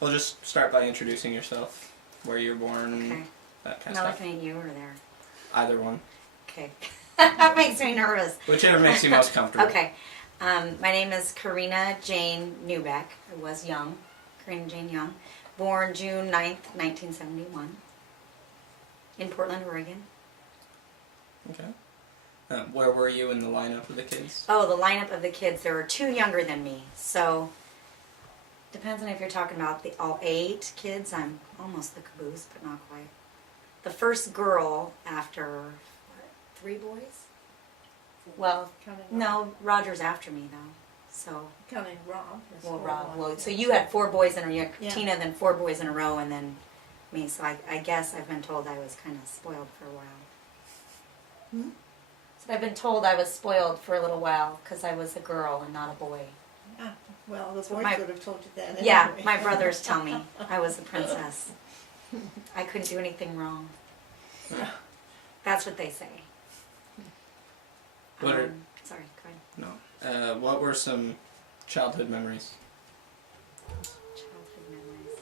Well, just start by introducing yourself, where you're born, Okay. that kind Am of I stuff. looking at you or there? Either one. Okay. That makes me nervous. Whichever makes you most comfortable. Okay. My name is Karina Jane Newbeck. I was young. Karina Jane Young. Born June 9th, 1971. In Portland, Oregon. Okay. Where were you in the lineup of the kids? Oh, the lineup of the kids. There were 2 younger than me. So, depends on if you're talking about all 8 kids. I'm almost the caboose, but not quite. The first girl after, what, 3 boys? Well, no, Roger's after me, though. So, Counting Rob. well, Rob. Well, so you had 4 boys in a row, Yeah. Tina, then 4 boys in a row, and then me. So I guess I've been told I was kind of spoiled for a while. Hmm? So I've been told I was spoiled for a little while because I was a girl and not a boy. Ah, well, the boys My- would have told you that anyway. Yeah, my brothers tell me I was a princess. I couldn't do anything wrong. That's what they say. What are- Sorry, go ahead. No. What were some childhood memories? Childhood memories.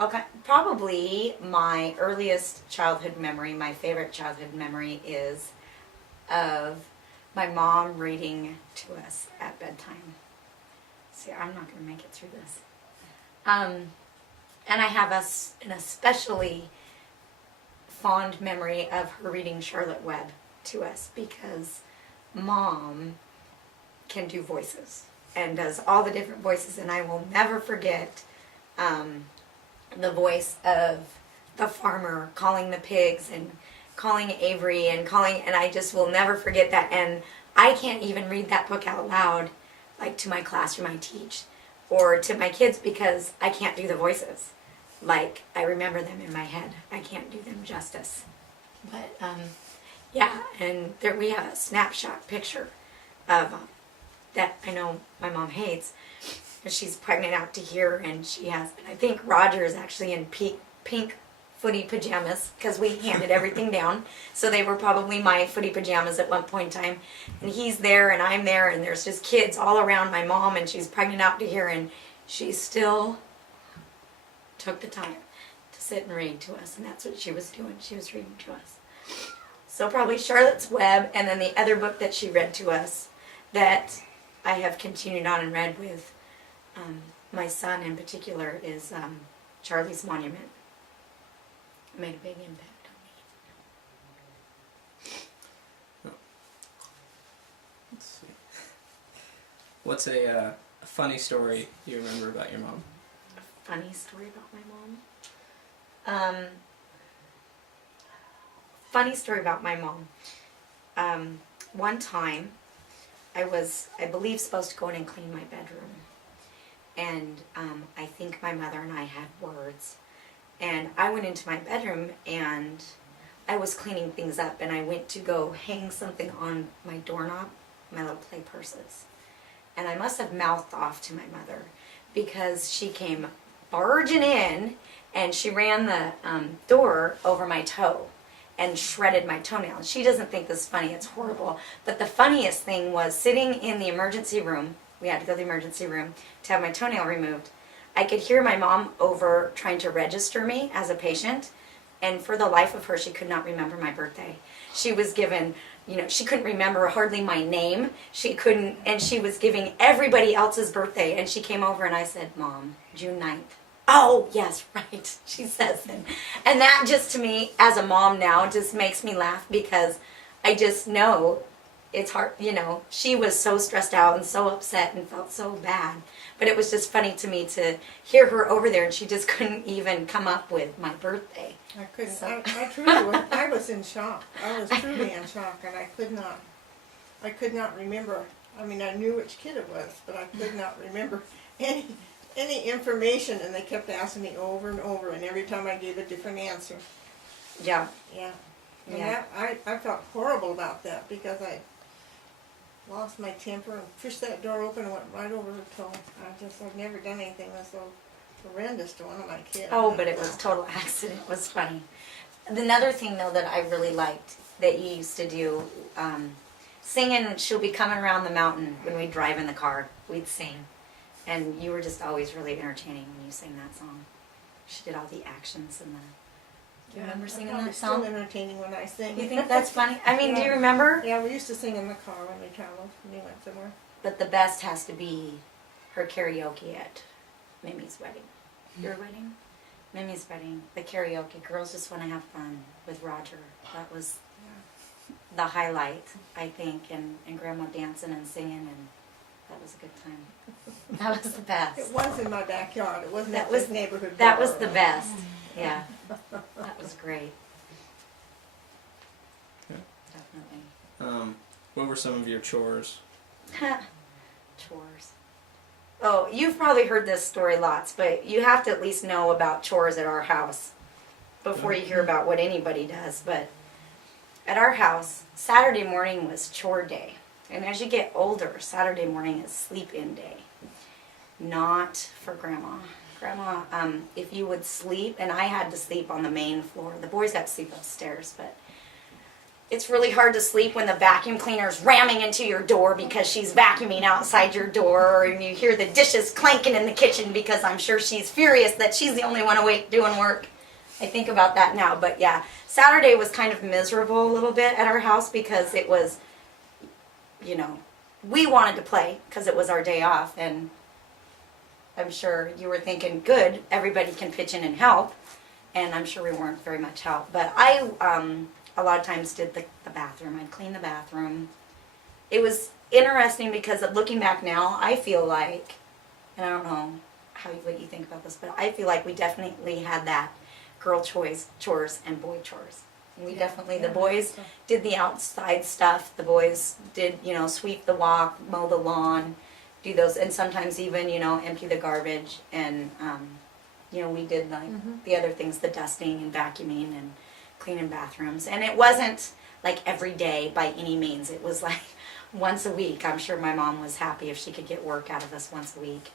Okay, probably my earliest childhood memory, my favorite childhood memory is of my mom reading to us at bedtime. See, I'm not going to make it through this. And I have an especially fond memory of her reading Charlotte Webb to us because Mom can do voices and does all the different voices, and I will never forget the voice of the farmer calling the pigs and calling Avery and I just will never forget that. And I can't even read that book out loud, like to my classroom I teach or to my kids because I can't do the voices. Like, I remember them in my head. I can't do them justice. But, yeah, and there we have a snapshot picture of that I know my mom hates. She's pregnant out to here, and she has, and I think Roger is actually in pink footy pajamas because we handed everything down. So they were probably my footy pajamas at one point in time. And he's there, and I'm there, and there's just kids all around my mom, and she's pregnant out to here, and she still took the time to sit and read to us, and that's what she was doing. She was reading to us. So probably Charlotte's Web, and then the other book that she read to us that I have continued on and read with my son in particular is Charlie's Monument. It made a big impact on me. Let's see. What's a funny story you remember about your mom? Funny story about my mom. Funny story about my mom. One time, I was, I believe, supposed to go in and clean my bedroom. And I think my mother and I had words. And I went into my bedroom and I was cleaning things up. And I went to go hang something on my doorknob, my little play purses. And I must have mouthed off to my mother because she came barging in and she ran the door over my toe and shredded my toenail. And she doesn't think this is funny, it's horrible. But the funniest thing was sitting in the emergency room, we had to go to the emergency room to have my toenail removed. I could hear my mom over trying to register me as a patient, and for the life of her, she could not remember my birthday. She was given, you know, she couldn't remember hardly my name. She couldn't, and she was giving everybody else's birthday, and she came over and I said, Mom, June 9th. Oh, yes, right, she says it. And that just to me, as a mom now, just makes me laugh because I just know it's hard, you know, she was so stressed out and so upset and felt so bad. But it was just funny to me to hear her over there and she just couldn't even come up with my birthday. I couldn't. So- I truly was. I was in shock. I was truly in shock, and I could not remember. I mean, I knew which kid it was, but I could not remember any information. And they kept asking me over and over, and every time I gave a different answer. Yeah. Yeah. And Yeah. that, I felt horrible about that because I lost my temper and pushed that door open and went right over her toe. I've never done anything that's so horrendous to one of my kids. Oh, but it was a total accident. It was funny. Another thing, though, that I really liked that you used to do, singing She'll Be Coming Around the Mountain when we'd drive in the car. We'd sing. And you were just always really entertaining when you sang that song. She did all the actions and the. Do you remember singing that song? Still entertaining when I sing. You think that's funny? I mean, do you Yeah. remember? Yeah, we used to sing in the car when we traveled, when we went somewhere. But the best has to be her karaoke at Mimi's wedding. Your wedding? Mimi's wedding. The karaoke. Girls just want to have fun with Roger. That was the highlight, I think, and Grandma dancing and singing, and that was a good time. That was the best. It was in my backyard. It wasn't That at was- this neighborhood That bar. was the best. Yeah. That was great. Okay. Definitely. What were some of your chores? Chores. Oh, you've probably heard this story lots, but you have to at least know about chores at our house before you hear about what anybody does. But at our house, Saturday morning was chore day. And as you get older, Saturday morning is sleep-in day. Not for Grandma. Grandma, if you would sleep, and I had to sleep on the main floor. The boys got to sleep upstairs, but it's really hard to sleep when the vacuum cleaner's ramming into your door because she's vacuuming outside your door, and you hear the dishes clanking in the kitchen because I'm sure she's furious that she's the only one awake doing work. I think about that now, but yeah, Saturday was kind of miserable a little bit at our house because it was, you know, we wanted to play because it was our day off, and I'm sure you were thinking, good, everybody can pitch in and help, and I'm sure we weren't very much help, but I, a lot of times did the bathroom. I'd clean the bathroom. It was interesting because looking back now, I feel like, and I don't know what you think about this, but I feel like we definitely had that girl chores and boy chores. And we definitely, the boys did the outside stuff. The boys did, you know, sweep the walk, mow the lawn, do those, and sometimes even, you know, empty the garbage. And, you know, we did like the other things, the dusting and vacuuming and cleaning bathrooms. And it wasn't like every day by any means. It was like once a week. I'm sure my mom was happy if she could get work out of us once a week.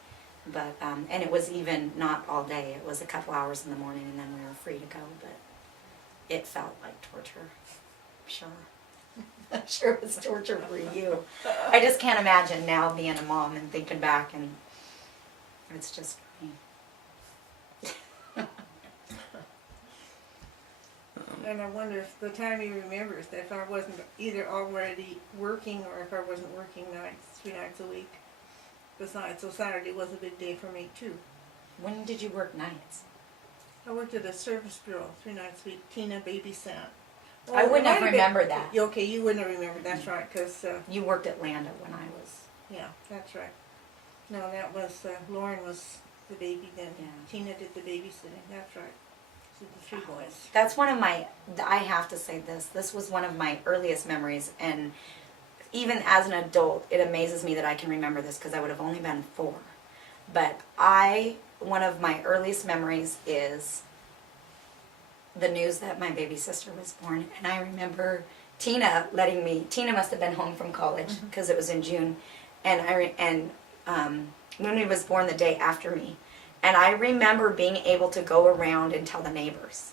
But, and it was even not all day. It was a couple hours in the morning and then we were free to go. But it felt like torture. I'm sure. I'm sure it was torture for you. I just can't imagine now being a mom and thinking back, and it's just funny. And I wonder if the time he remembers if I wasn't either already working or if I wasn't working nights, 3 nights a week. Besides, so Saturday was a big day for me too. When did you work nights? I worked at a service bureau 3 nights a week. Tina babysat. I wouldn't it have might remembered been- that. Okay, you wouldn't have remembered. That's right, because You worked at Landa when I was. yeah, that's right. No, that was Lauren was the baby then. Yeah. Tina did the babysitting. That's right. So the 3 boys. That's one of my, I have to say this was one of my earliest memories, and even as an adult, it amazes me that I can remember this because I would have only been 4. But one of my earliest memories is the news that my baby sister was born, and I remember Tina Tina must have been home from college because it was in June, and Mooney was born the day after me. And I remember being able to go around and tell the neighbors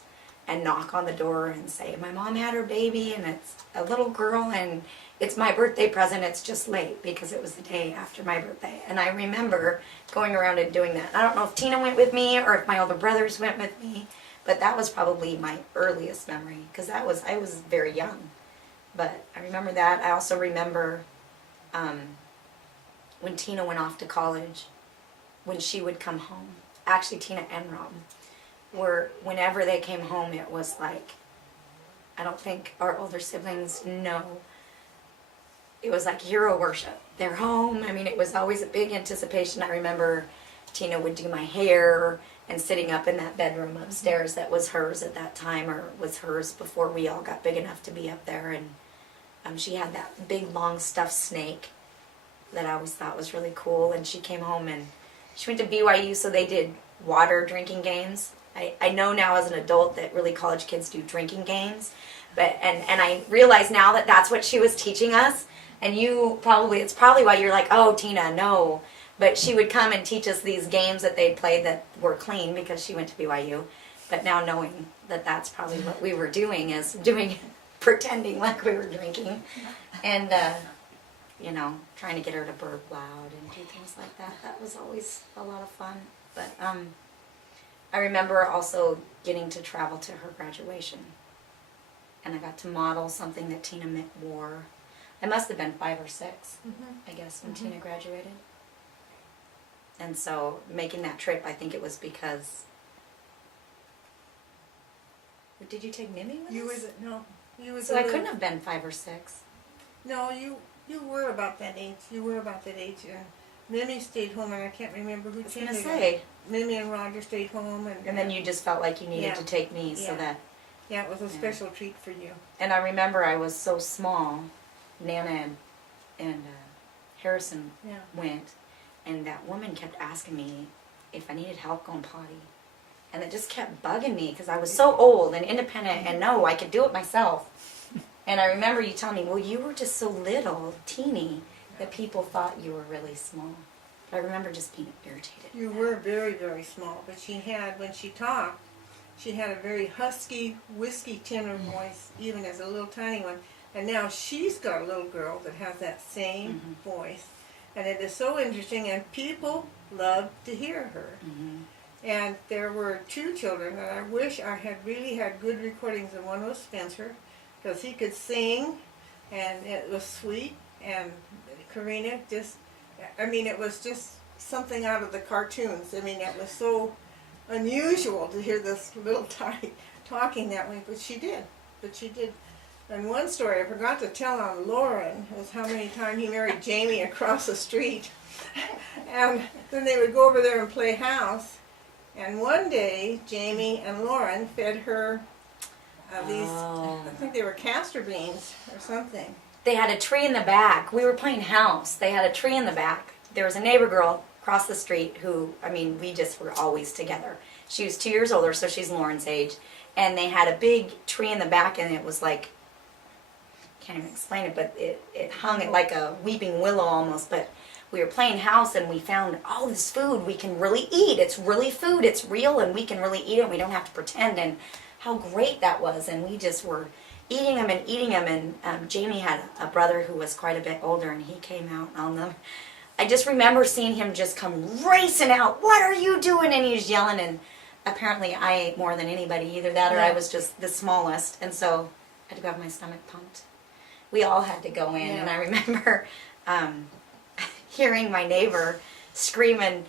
and knock on the door and say, my mom had her baby and it's a little girl and it's my birthday present, it's just late because it was the day after my birthday. And I remember going around and doing that. I don't know if Tina went with me or if my older brothers went with me, but that was probably my earliest memory because I was very young. But I remember that. I also remember when Tina went off to college, when she would come home, actually Tina and Rob, whenever they came home, it was like, I don't think our older siblings know, it was like hero worship. They're home. I mean, it was always a big anticipation. I remember Tina would do my hair and sitting up in that bedroom upstairs that was hers at that time, or was hers before we all got big enough to be up there. And she had that big long stuffed snake that I always thought was really cool. And she came home and she went to BYU, so they did water drinking games. I know now as an adult that really college kids do drinking games, but and I realize now that that's what she was teaching us. And it's probably why you're like, oh, Tina, no. But she would come and teach us these games that they'd played that were clean because she went to BYU. But now knowing that that's probably what we were doing is pretending like we were drinking. And you know, trying to get her to burp loud and do things like that. That was always a lot of fun. But I remember also getting to travel to her graduation. And I got to model something that Tina Mick wore. I must have been 5 or 6, I guess, when Tina graduated. And so making that trip, I think it was because... Did you take Mimi with You us? was no. You was So a I little- couldn't have been 5 or 6. No, you were about that age. You were about that age. And Mimi stayed home, and I can't remember who I was came. going to say. Mimi and Roger stayed home, And then you just felt like you needed Yeah. to take me so Yeah. that... yeah, it was a special treat for you. And I remember I was so small. Nana and Harrison Yeah. went, and that woman kept asking me if I needed help going potty. And it just kept bugging me because I was so old and independent and no, I could do it myself. And I remember you telling me, well, you were just so little, teeny, that people thought you were really small. But I remember just being irritated. You were very, very small, but she had, when she talked, she had a very husky, whiskey tenor voice, even as a little tiny one. And now she's got a little girl that has that same voice. And it is so interesting, and people love to hear her. And there were 2 children, and I wish I had really had good recordings, and one was Spencer, because he could sing, and it was sweet, and Karina just, I mean, it was just something out of the cartoons. I mean, it was so unusual to hear this little tiny talking that way, but she did. And one story I forgot to tell on Lauren was how many times he married Jamie across the street. And then they would go over there and play house. And one day, Jamie and Lauren fed her these, I think they were castor beans or something. They had a tree in the back. We were playing house. They had a tree in the back. There was a neighbor girl across the street who, I mean, we just were always together. She was 2 years older, so she's Lauren's age. And they had a big tree in the back, and it was like, can't even explain it, but it hung it like a weeping willow almost. But we were playing house, and we found all this food we can really eat. It's really food. It's real, and we can really eat it. We don't have to pretend. And how great that was. And we just were eating them and eating them. And Jamie had a brother who was quite a bit older, and he came out on them. I just remember seeing him just come racing out. What are you doing? And he was yelling. And apparently I ate more than anybody. Either that or I was just the smallest. And so I had to go have my stomach pumped. We all had to go in. And I remember hearing my neighbor screaming.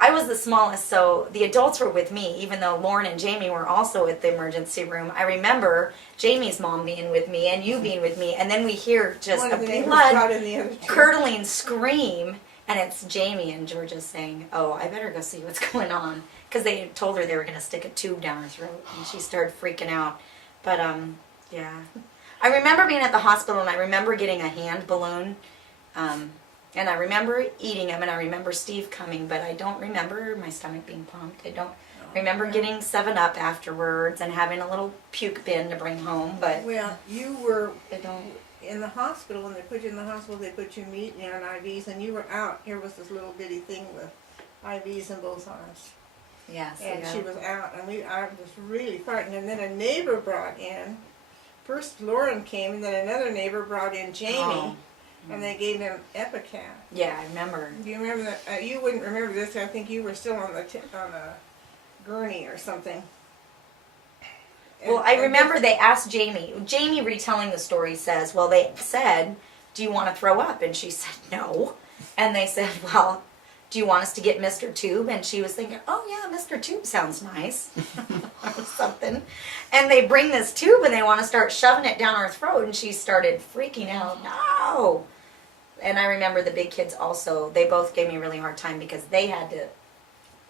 I was the smallest, so the adults were with me, even though Lauren and Jamie were also at the emergency room. I remember Jamie's mom being with me and you being with me, and then we hear just One a of the neighbors got in the other blood tree. curdling scream, and it's Jamie and Georgia saying, oh, I better go see what's going on, because they had told her they were going to stick a tube down her throat, and she started freaking out. But, yeah. I remember being at the hospital, and I remember getting a hand balloon, and I remember eating them, and I remember Steve coming, but I don't remember my stomach being pumped. I don't remember getting 7-Up afterwards and having a little puke bin to bring home, but Well, you were I don't. in the hospital. When they put you in the hospital, they put you immediately on IVs, and you were out. Here was this little bitty thing with IVs in both arms. Yes. And yeah. she was out, and I was really frightened. And then a neighbor brought in, first Lauren came, and then another neighbor brought in Jamie, Oh. and they gave him Epicat. Yeah, I remember. Do you remember that? You wouldn't remember this. I think you were still on a gurney or something. Well, I remember they asked Jamie retelling the story says, well, they said, do you want to throw up? And she said, no. And they said, well, do you want us to get Mr. Tube? And she was thinking, oh yeah, Mr. Tube sounds nice. Or something. And they bring this tube and they want to start shoving it down her throat. And she started freaking out. No! And I remember the big kids also, they both gave me a really hard time because they had to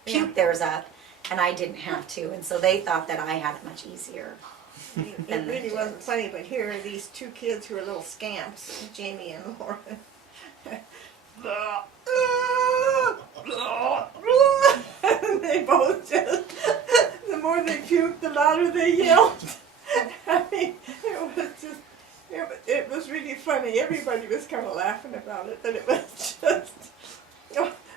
puke theirs up and I didn't have to. And so they thought that I had it much easier. It really wasn't funny, but here are these 2 kids who are little scamps, Jamie and Lauren. And they both just, the more they puked, the louder they yelled. I mean, it was just, it was really funny. Everybody was kind of laughing about it, but it was just,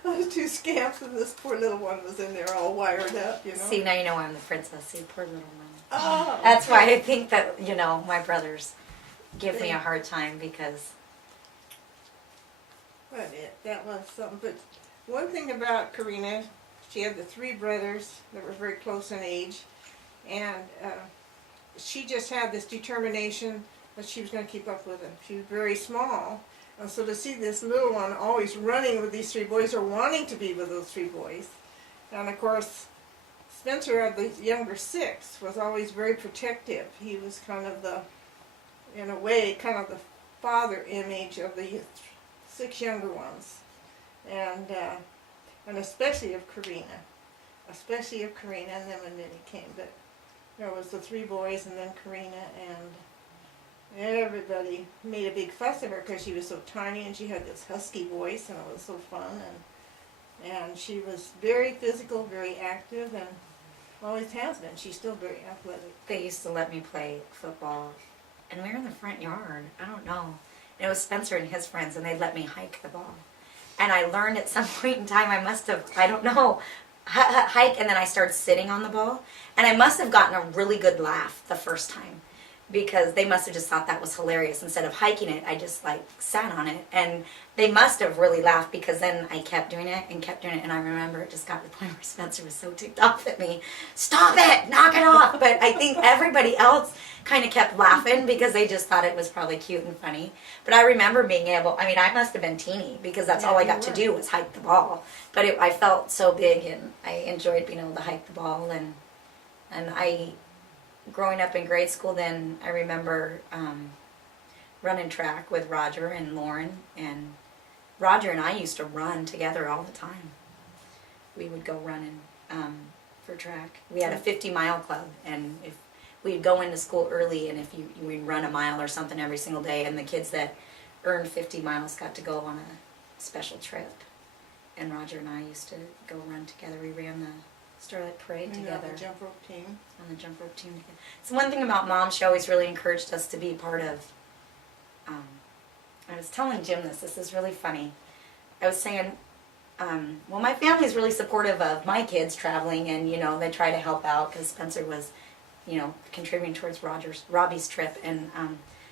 those 2 scamps and this poor little one was in there all wired up, you know. See, now you know I'm the princess. See, poor little one. Oh, That's why I think that, my brothers give me a hard time because that was something. But one thing about Karina, she had the 3 brothers that were very close in age, and she just had this determination that she was going to keep up with them. She was very small, and so to see this little one always running with these 3 boys or wanting to be with those 3 boys, and of course Spencer, of the younger 6, was always very protective. He was kind of the, in a way, kind of the father image of the 6 younger ones, and especially of Karina, and then when Minnie came. But there was the 3 boys, and then Karina, and everybody made a big fuss of her because she was so tiny and she had this husky voice, and it was so fun, and she was very physical, very active, and always has been. She's still very athletic. They used to let me play football, and we were in the front yard. I don't know. And it was Spencer and his friends, and they'd let me hike the ball. And I learned at some point in time, I must have, I don't know, hike, and then I started sitting on the ball. And I must have gotten a really good laugh the first time, because they must have just thought that was hilarious. Instead of hiking it, I just like sat on it, and they must have really laughed, because then I kept doing it, and I remember it just got to the point where Spencer was so ticked off at me. Stop it! Knock it off! But I think everybody else kind of kept laughing because they just thought it was probably cute and funny. But I remember being able, I mean, I must have been teeny, because that's all I got to do was hike the ball. But I felt so big, and I enjoyed being able to hike the ball, and I, growing up in grade school, then I remember running track with Roger and Lauren, and Roger and I used to run together all the time. We would go running for track. We had a 50-mile club, and if we'd go into school early, and if we'd run a mile or something every single day, and the kids that earned 50 miles got to go on a special trip. And Roger and I used to go run together. We ran the Starlight Parade together. On the jump rope team. On the jump rope team together. So one thing about Mom, she always really encouraged us to be part of, I was telling Jim this is really funny. I was saying, well, my family's really supportive of my kids traveling, and, you know, they try to help out, because Spencer was, you know, contributing towards Robbie's trip, and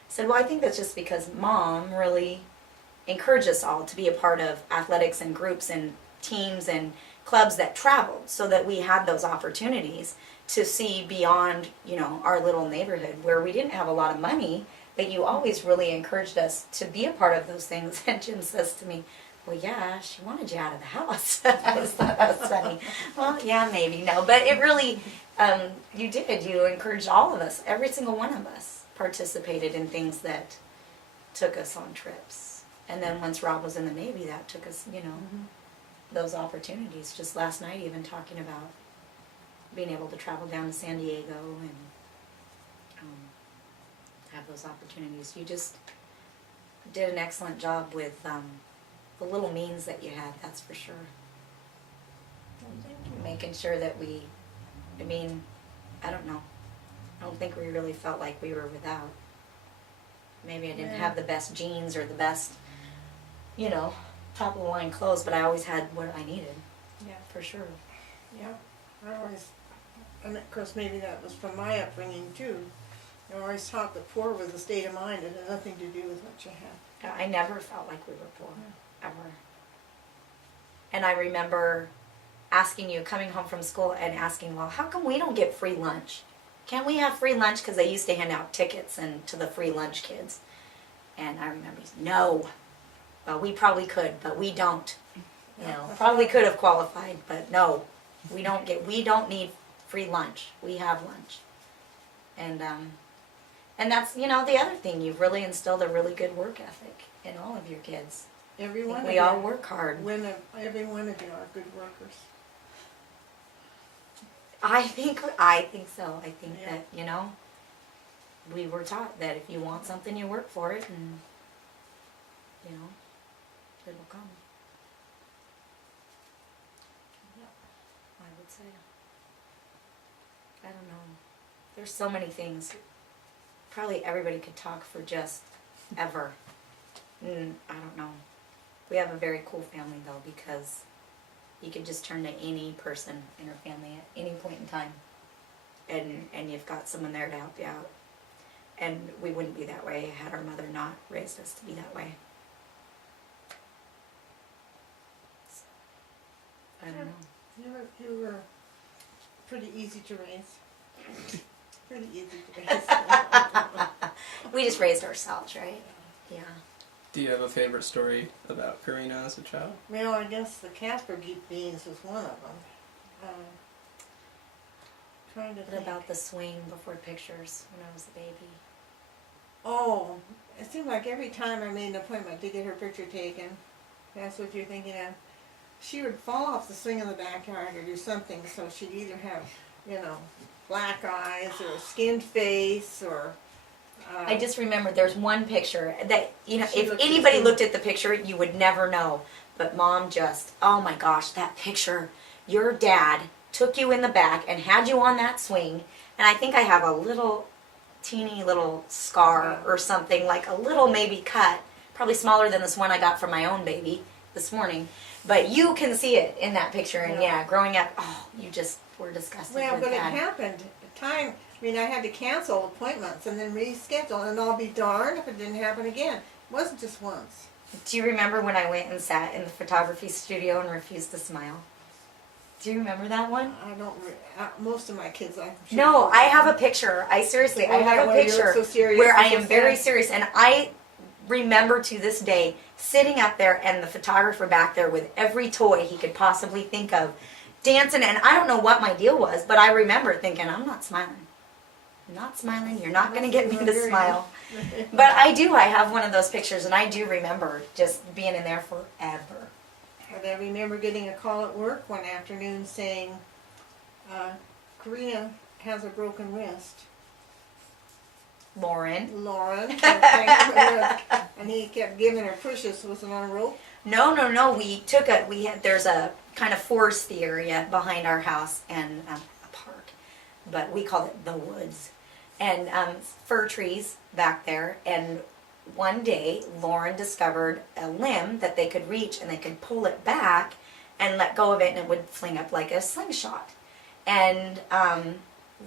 said, well, I think that's just because Mom really encouraged us all to be a part of athletics and groups and teams and clubs that traveled, so that we had those opportunities to see beyond, you know, our little neighborhood where we didn't have a lot of money, but you always really encouraged us to be a part of those things. And Jim says to me, well, yeah, she wanted you out of the house. I just thought that was funny. Well, yeah, maybe, no. But it really, you did. You encouraged all of us. Every single one of us participated in things that took us on trips. And then once Rob was in the Navy, that took us, you know, those opportunities. Just last night, even talking about being able to travel down to San Diego and have those opportunities. You just did an excellent job with the little means that you had, that's for sure. Making sure that we, I mean, I don't know. I don't think we really felt like we were without. Maybe I didn't have the best jeans or the best, you know, top of the line clothes, but I always had what I needed. Yeah. For sure. Yeah. I always, and of course maybe that was from my upbringing too. I always taught that poor was a state of mind. It had nothing to do with what you had. I never felt like we were poor, ever. And I remember asking you, coming home from school and asking, well, how come we don't get free lunch? Can't we have free lunch? Because they used to hand out tickets to the free lunch kids. And I remember, no. Well, we probably could, but we don't. You know, probably could have qualified, but no. We don't need free lunch. We have lunch. And that's, you know, the other thing. You've really instilled a really good work ethic in all of your kids. Every one of we you. all work hard. Every one of you are good workers. I think so. I think that, you know, we were taught that if you want something, you work for it, and, you know, it will come. I would say. I don't know. There's so many things. Probably everybody could talk for just ever. I don't know. We have a very cool family, though, because you could just turn to any person in our family at any point in time, and you've got someone there to help you out. And we wouldn't be that way had our mother not raised us to be that way. I don't know. You were pretty easy to raise. Pretty easy to raise. We just raised ourselves, right? Yeah. Do you have a favorite story about Karina as a child? Well, I guess the Casper beans was one of them. Trying to What think. about the swing before pictures when I was a baby? Oh, it seemed like every time I made an appointment to get her picture taken, that's what you're thinking of, she would fall off the swing in the backyard or do something, so she'd either have, black eyes or a skinned face or... I just remember there's one picture that, She if looked anybody at looked at the picture, you would never know. But Mom just, oh my gosh, that picture, your dad took you in the back and had you on that swing. And I think I have a little, teeny little scar or something, like a little maybe cut, probably smaller than this one I got from my own baby this morning. But you can see it in that picture. And yeah, growing up, oh, you just were disgusted Well, with but it that. happened. I had to cancel appointments and then reschedule, and I'll be darned if it didn't happen again. It wasn't just once. Do you remember when I went and sat in the photography studio and refused to smile? Do you remember that one? I don't. Most of my kids, I'm sure. No, I have a picture. I seriously, I Oh, have that a one, you look picture so serious where I and so am very sad. serious, and I remember to this day sitting up there and the photographer back there with every toy he could possibly think of, dancing, and I don't know what my deal was, but I remember thinking, I'm not smiling. I'm not smiling. You're not going to get me to smile. But I do. I have one of those pictures, and I do remember just being in there forever. But I remember getting a call at work one afternoon saying, Karina has a broken wrist. Lauren. Lauren, and he kept giving her pushes. Was it on a rope? No. There's a kind of foresty area behind our house and a park, but we call it the woods, and fir trees back there. And one day, Lauren discovered a limb that they could reach, and they could pull it back and let go of it, and it would fling up like a slingshot. And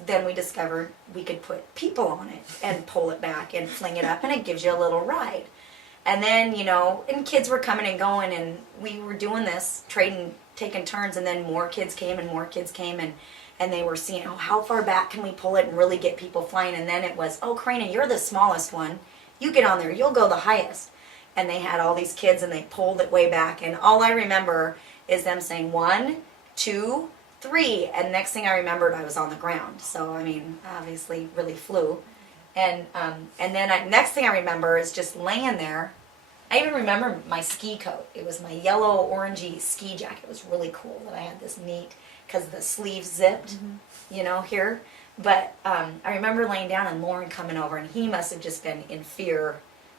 then we discovered we could put people on it and pull it back and fling it up, and it gives you a little ride. And then, and kids were coming and going, and we were doing this, taking turns, and then more kids came, and they were seeing, how far back can we pull it and really get people flying? And then it was, Karina, you're the smallest one. You get on there, you'll go the highest. And they had all these kids, and they pulled it way back, and all I remember is them saying 1, 2, 3, and next thing I remembered, I was on the ground. So, obviously really flew. And then next thing I remember is just laying there. I even remember my ski coat. It was my yellow orangey ski jacket. It was really cool that I had this neat, because the sleeves zipped, here. But I remember laying down and Lauren coming over, and he must have just been in fear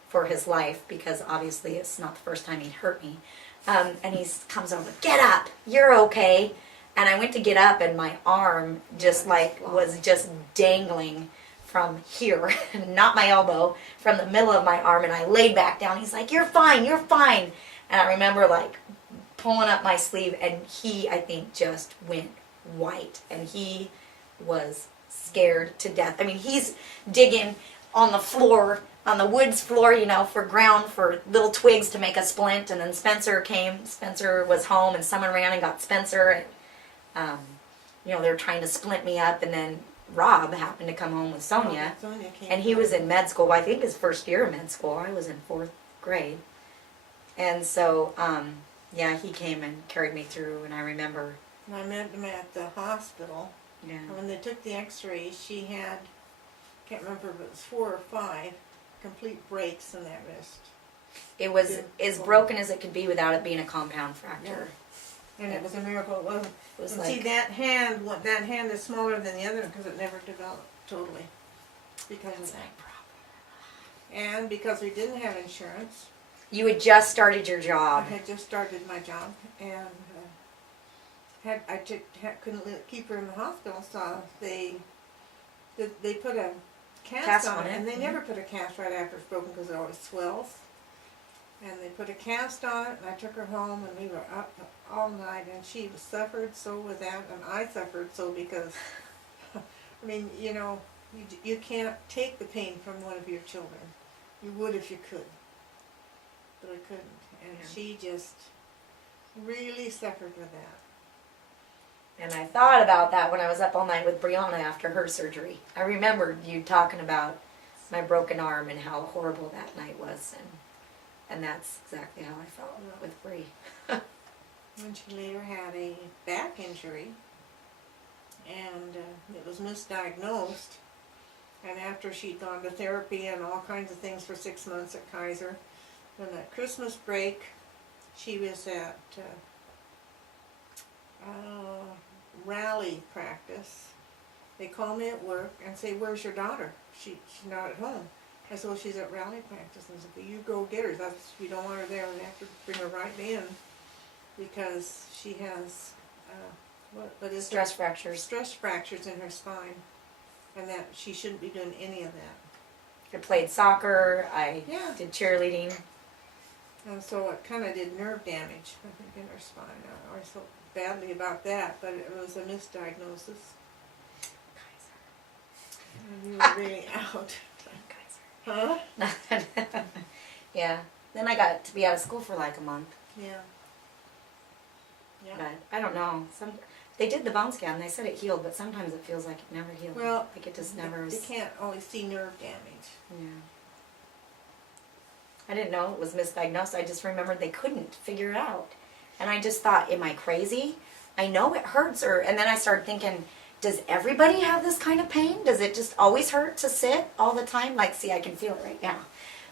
for his life, because obviously it's not the first time he'd hurt me. And he comes over, get up, you're okay. And I went to get up, and my arm just was just dangling from here, not my elbow, from the middle of my arm, and I laid back down. He's like, you're fine. And I remember pulling up my sleeve, and he, I think, just went white, and he was scared to death. He's digging on the floor, on the woods floor, for little twigs to make a splint, and then Spencer came. Spencer was home, and someone ran and got Spencer, and, they were trying to splint me up, and then Rob happened to come home with Sonia, and he was in med school. I think his first year of med school. I was in 4th grade. And so, he came and carried me through, and I remember. And I met him at the hospital. Yeah. And when they took the x-rays, she had, can't remember if it was 4 or 5, complete breaks in that wrist. It was as broken as it could be without it being a compound fracture. And it was a miracle. It wasn't. It was See, that hand is smaller than the other because it never developed totally. Because of that. And because we didn't have insurance. You had just started your job. I had just started my job, and couldn't keep her in the hospital, so they put a cast on it, and they never put a cast right after it's broken because it always swells. And they put a cast on it, and I took her home, and we were up all night, and she suffered so with that, and I suffered so because, you can't take the pain from one of your children. You would if you could, but I couldn't, and she just really suffered with that. And I thought about that when I was up all night with Brianna after her surgery. I remembered you talking about my broken arm and how horrible that night was, and that's exactly how I felt with Bri. And she later had a back injury, and it was misdiagnosed. And after she'd gone to therapy and all kinds of things for 6 months at Kaiser, then at Christmas break, she was at rally practice. They call me at work and say, "Where's your daughter? She's not at home." I said, "Well, she's at rally practice." And I said, "Well, you go get her. We don't want her there. We have to bring her right in because she has what is Stress fractures. stress fractures in her spine, and that she shouldn't be doing any of that." I played soccer. I Yeah. did cheerleading. And so it kind of did nerve damage, I think, in her spine. I always felt badly about that, but it was a misdiagnosis. And you were really out. Huh? Yeah. Then I got to be out of school for like a month. Yeah. Yeah. But I don't know. They did the bone scan. They said it healed, but sometimes it feels like it never healed. Well, like it just never They is. can't always see nerve damage. Yeah. I didn't know it was misdiagnosed. I just remembered they couldn't figure it out. And I just thought, am I crazy? I know it hurts. And then I started thinking, does everybody have this kind of pain? Does it just always hurt to sit all the time? Like, see, I can feel it right now,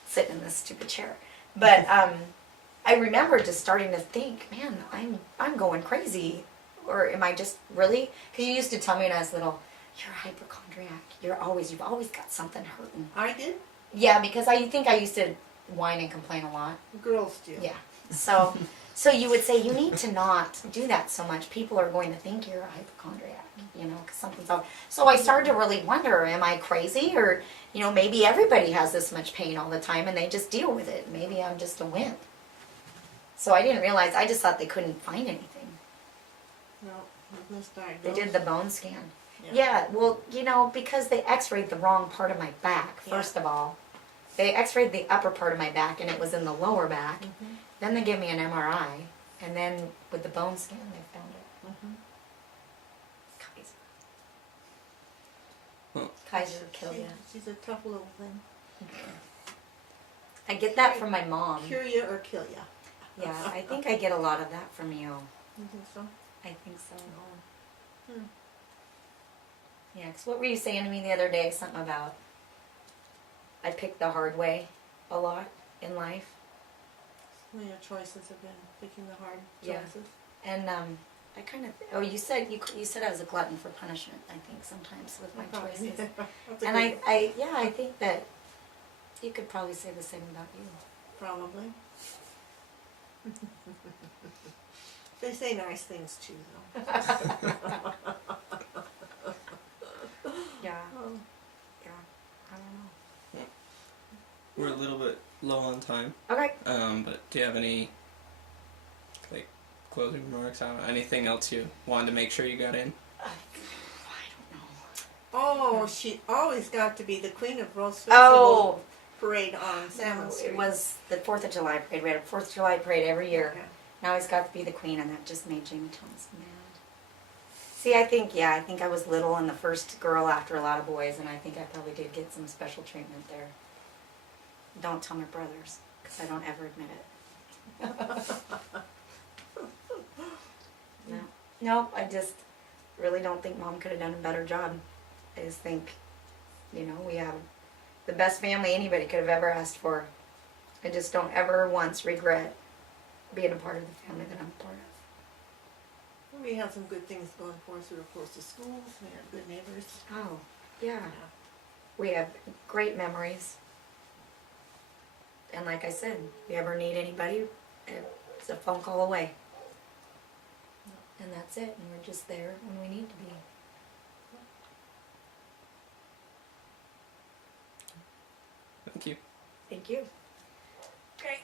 sitting in this stupid chair. But I remember just starting to think, man, I'm going crazy. Or am I just really? Because you used to tell me when I was little, you're a hypochondriac. You've always got something hurting. I did. Yeah, because I think I used to whine and complain a lot. Girls do. Yeah. So you would say you need to not do that so much. People are going to think you're a hypochondriac, because something's off. So I started to really wonder, am I crazy? Or, maybe everybody has this much pain all the time and they just deal with it. Maybe I'm just a wimp. So I didn't realize, I just thought they couldn't find anything. No, it was misdiagnosed. They did the bone scan. Yeah, well, because they x-rayed the wrong part of my back, first of all. They x-rayed the upper part of my back and it was in the lower back. Mm-hmm. Then they gave me an MRI, and then with the bone scan they found it. Mm-hmm. Kaiser. Well, Kaiser would kill you. She's a tough little thing. I get that from my mom. Cure you or kill you. Yeah, I think I get a lot of that from you. You think so? I think so. Hmm. Yeah, 'cause what were you saying to me the other day? Something about I picked the hard way a lot in life. Well, your choices have been picking the hard Yeah. choices. And I kind of, you said I was a glutton for punishment, I think, sometimes with my choices. That's a And good- I think that you could probably say the same about you. Probably. They say nice things too, though. Yeah, Oh. yeah, I don't know. we're a little bit low on time. Okay. But do you have any closing remarks? I don't know, anything else you wanted to make sure you got in? I don't know. Oh, she always got to be the queen of Rose Festival Oh, parade on Salmon Street. it was the 4th of July parade. We had a 4th of July parade every year. Yeah. Now he's got to be the queen, and that just made Jamie Thomas mad. See, I think I was little and the first girl after a lot of boys, and I think I probably did get some special treatment there. Don't tell my brothers, because I don't ever admit it. No, I just really don't think Mom could have done a better job. I just think, we have the best family anybody could have ever asked for. I just don't ever once regret being a part of the family that I'm a part of. We had some good things going for us. We were close to schools. We had good neighbors. Oh, yeah. We have great memories. And like I said, if you ever need anybody, it's a phone call away. And that's it. And we're just there when we need to be. Thank you. Thank you. Great.